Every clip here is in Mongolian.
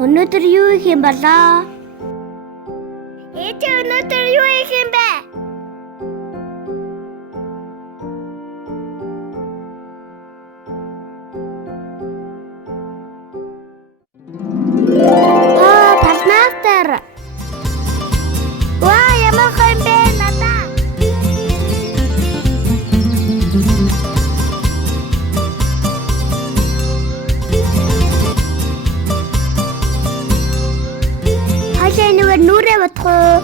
Өнөөдөр юу их юм болоо? Өнөөдөр юу их юм бэ? Пасмастер. Ямар хүн бэ надаа? Хашаанаар нүрээ бодох уу?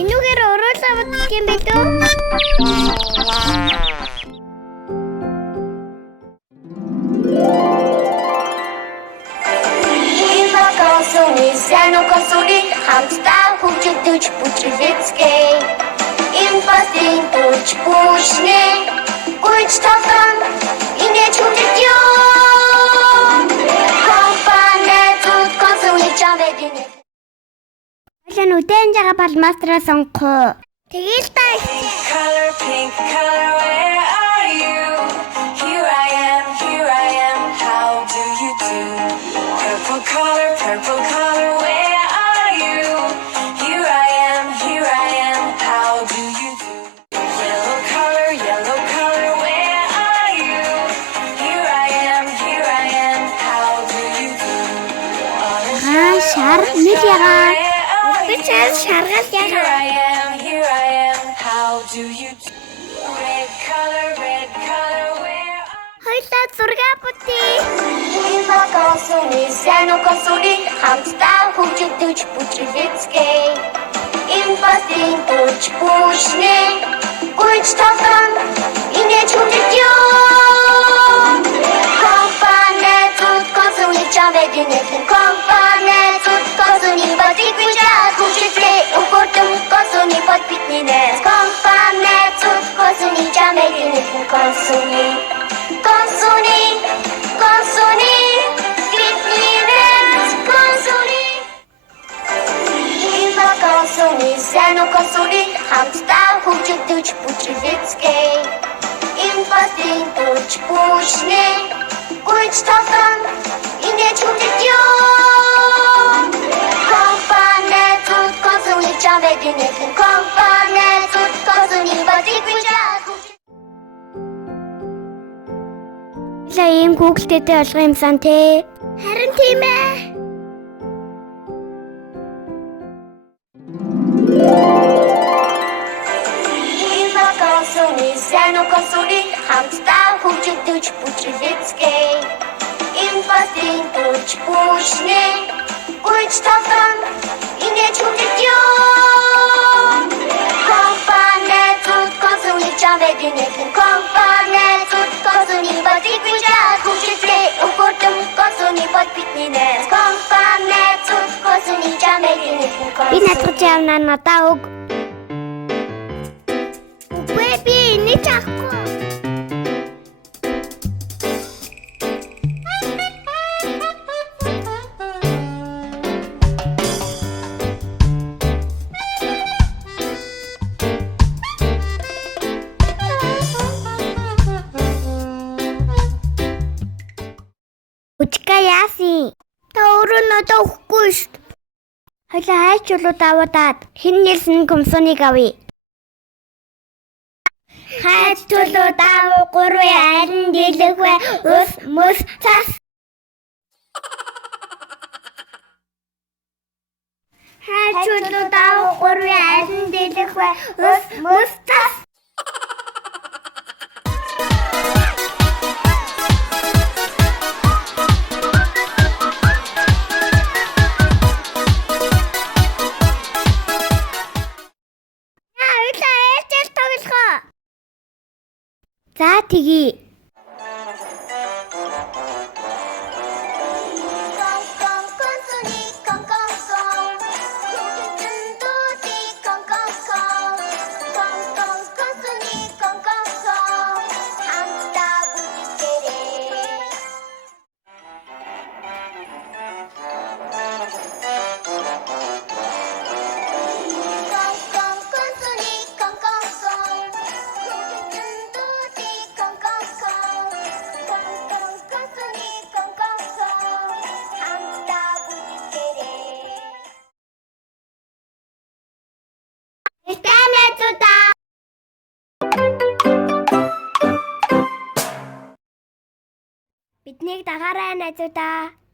Энүүгээр уруулаа бодох юм бэ дөө? Сайн окосуни хамтдаа хөгжиж бүжиглэцгээ импатин турч пушне гүйж тавтан ингэж хөгжиж компани зүт консули чамэдинэ Хашаан үдэн жага пасмастераа сонгох. Тэгэл та Color, pink color, where are you? Here I am, how do you do? Purple color, where are you? Here I am, how do you do? Yellow color, where are you? Here I am, how do you do? шар нэг ягаа. Where are you? Шаргал ягаа. Here I am, how do you do? Red color, where Хоёлаа зураг бүтээ. импакосуни сайн окосуни хамтдаа хөгжиж бүжиглэцгээ импатин турч пушне гүйж тавтан ингэж хөгжиж компани зүт консули чамэдинэ компани зүт консули бодигвижа хөгжиглээ өгөртөн консули бодбитнэ компани зүт консули чамэдинэ консули сайн окосуни хамтдаа хөгжиж бүжиглэцгээ импатин турч пушне гүйж тавтан ингэж хөгжиж компани зүт консули чамэдинэ компани зүт консули бодигвижа Ийм Google-тэй олох юмсан те. Харин тийм ээ. Сайн окосуни хамтдаа хөгжиж бүжиглэцгээ импатин турч пушне гүйж тавтан ингэж хөгжиж компани зүт консули чамэдинэ компани зүт консули бодигвижа хөгжиглээ өгөртөн консули бодбитнэ компани зүт консули чамэдинэ Би надад явна надаа өг. Үгүй би нэг чахгүй. Үчка яасын. Та өөрөө надад өгөхгүй шүү дээ. Хойлоо хайч болоо даваад хэн нэрсэн комсоныг авъя. Хайч болоо даваа гурван арин дэлгвэ ус мөс цас. Хайч болоо даваа гурван арин дэлгвэ ус мөс цас. За тэгье. 언니가 나가라 해주다.